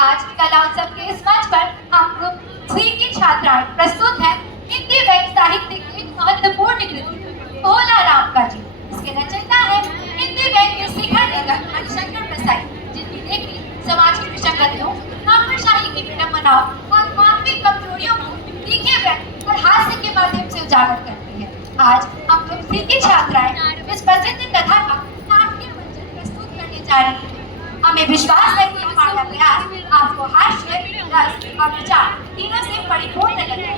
आज कला उत्सव के इस मंच पर हम ग्रुप 3 की छात्राएं प्रस्तुत हैं हिंदी व्यंग्य साहित्य की एक महत्वपूर्ण कृति भोला राम का जी। इसके रचयिता है हिंदी व्यंग्य शिखर लेखक मणिशंकर प्रसाद, जिनकी लेखनी समाज की विसंगतियों, नौकरशाही की विडंबनाओं और मानवीय कमजोरियों को तीखे व्यंग्य और हास्य के माध्यम से उजागर करती है। आज हम ग्रुप 3 की छात्राएं इस प्रसिद्ध कथा का नाट्य मंचन प्रस्तुत करने जा रही हैं। हमें विश्वास है कि हमारा प्रयास आपको हास्य, रस और विचार तीनों से परिपूर्ण लगेगा।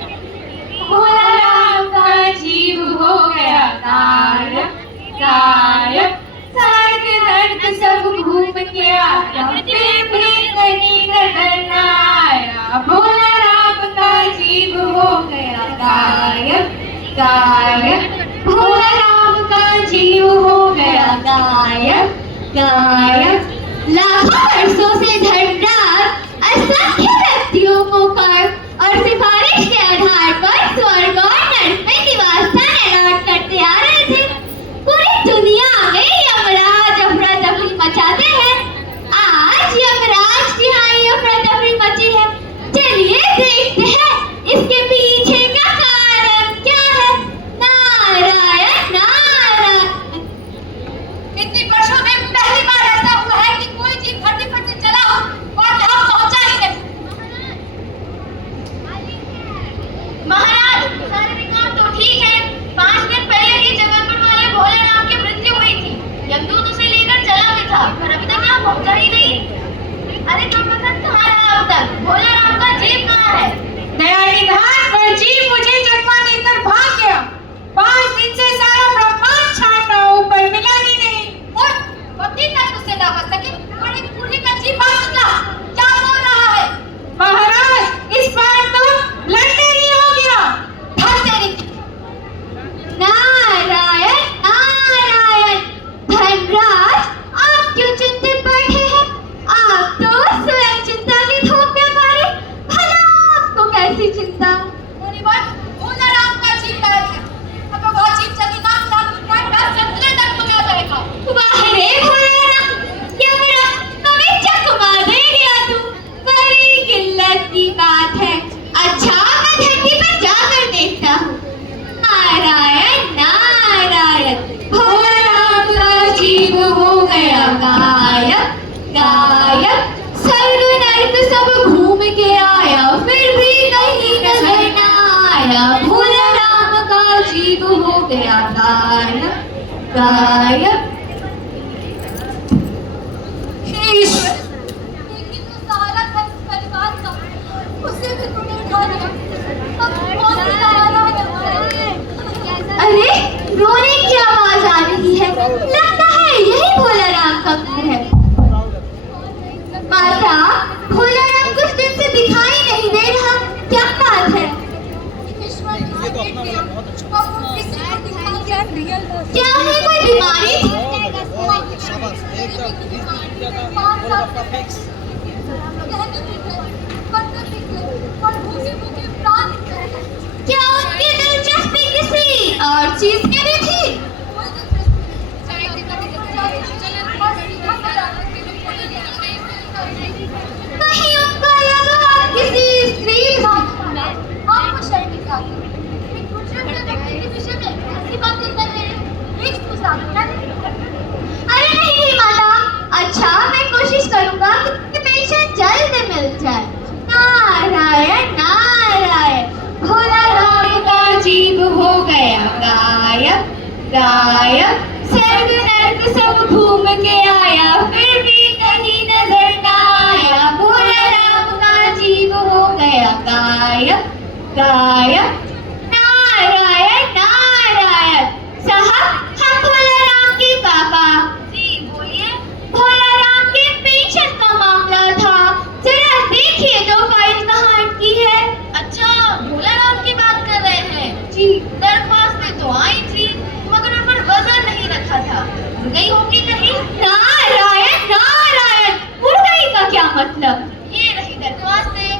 भोला राम का जीव हो गया गायब गायब, स्वर्ग नर्क सब घूम के आया, फिर भी कहीं नजर न आया। भोला राम का जीव हो गया गायब गायब, भोला राम का जीव हो गया गायब गायब। लाखों वर्षों से धनराज असंख्य व्यक्तियों को कर और सिफारिश के आधार पर स्वर्ग और नर्क में निवास स्थान अलॉट करते आ रहे थे। पूरी दुनिया में यमराज अफरा तफरी मचाते हैं। आज यमराज की यहाँ अफरा तफरी मची है। चलिए देखते हैं इसके पीछे का कारण क्या है। नारायण नारायण। इतने वर्षों में पहली बार ऐसा हुआ है कि कोई जीव धरती पर से चला हो और हम पहुंचा ही नहीं। महाराज, सारे रिकॉर्ड तो ठीक है। 5 दिन पहले ही जगलपुर वाले भोले राम की मृत्यु हुई थी। यमदूत उसे लेकर चला भी था, पर अभी तक यहाँ पहुंचा ही नहीं। अरे तुम पता कहाँ रहा अब तक? भोले राम का जीव कहाँ है? दयाली घाट पर जीव मुझे चकमा देकर भाग गया। 5 दिन से सारा ब्रह्मांड छाना ऊपर मिला ही नहीं। और पति तक उसे ना बच सके और एक बूढ़ी का जीव बाहर निकला। क्या बोल रहा है? महाराज, इस बार तो लड़ने ही हो गया। धन तेरी। नारायण नारायण। धनराज, आप क्यों चिंतित बैठे हैं? आप तो स्वयं चिंता के धूप में पड़े। भला आपको कैसी चिंता? मुनिवर, भोला राम का जीव गायब है। अब वह जीव चली नाम संतले तक पहुंचा जाएगा। वाह रे भोला राम, यमराज हमें चकमा दे गया तू। बड़ी किल्लत की बात है। अच्छा, मैं धरती पर जाकर देखता हूँ। नारायण नारायण। भोला राम का जीव हो गया गायब गायब, स्वर्ग नर्क सब घूम के आया, फिर भी कहीं नजर न आया। भोला राम का जीव हो गया गायब गायब। हे ईश्वर, लेकिन जो सहारा था इस परिवार का, उसे भी तूने उठा लिया। अब कौन सा सहारा है? अरे, रोने की आवाज आ रही है। लगता है यही भोला राम का घर है। माता, भोला राम कुछ दिन से दिखाई नहीं दे रहा। क्या बात है? ईश्वर ने भेंट दिया। अब वो किसी को दिखाई क्या रियल है? क्या है कोई बीमारी? क्या उनकी दिलचस्पी किसी और चीज में भी थी? कहीं उनको लगा किसी स्त्री आपको शर्मिंदा एक दूसरे व्यक्ति के विषय में ऐसी बातें कर रहे हैं। एक दूसरा अरे नहीं माता, अच्छा मैं कोशिश करूंगा कि पेशेंट जल्द मिल जाए। नारायण नारायण। भोला राम का जीव हो गया गायब गायब, स्वर्ग नर्क सब घूम के आया, फिर भी कहीं नजर न आया। भोला राम का जीव हो गया गायब गायब। नारायण नारायण। साहब, हम भोला राम के पापा। जी बोलिए। भोला राम के पेंशन का मामला था, जरा देखिए तो फाइल कहाँ अटकी है। अच्छा, भोला राम की बात कर रहे हैं? जी। दरख्वास्तें तो आई थी, मगर उन पर वजन नहीं रखा था। उड़ गई होगी कहीं। नारायण नारायण। उड़ गई का क्या मतलब? ये रही दरख्वास्तें,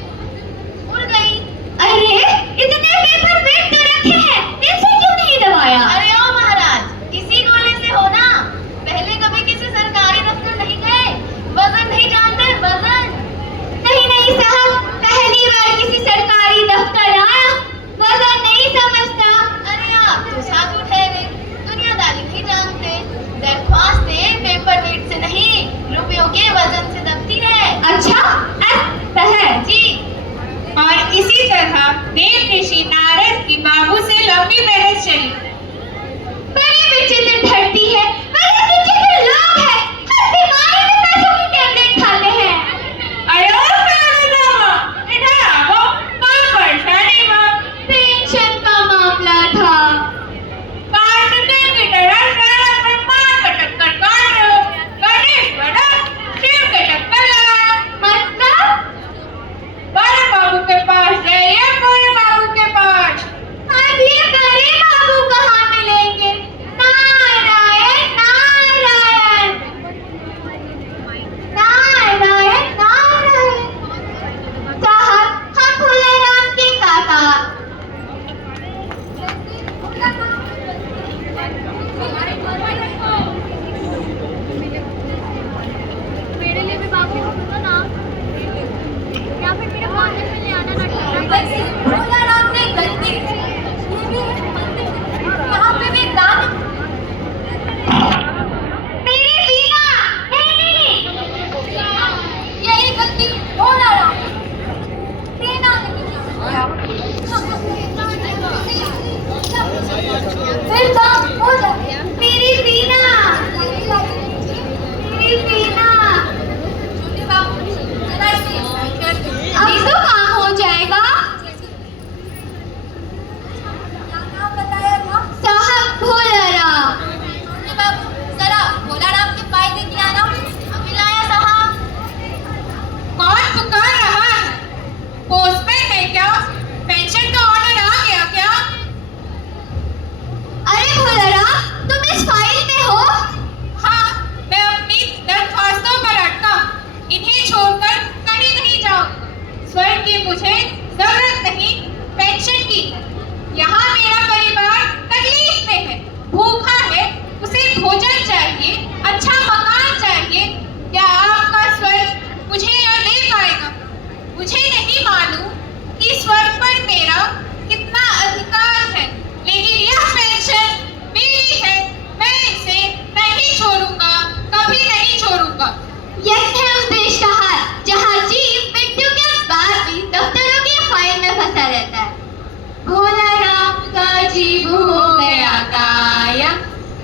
उड़ गई। अरे, इतने पेपर वेट तो रखे हैं, इनसे क्यों नहीं दबाया? अरे ओ महाराज, किसी गोले से हो ना। पहले कभी किसी सरकारी दफ्तर नहीं गए? वजन नहीं जानते? वजन नहीं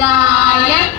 गायक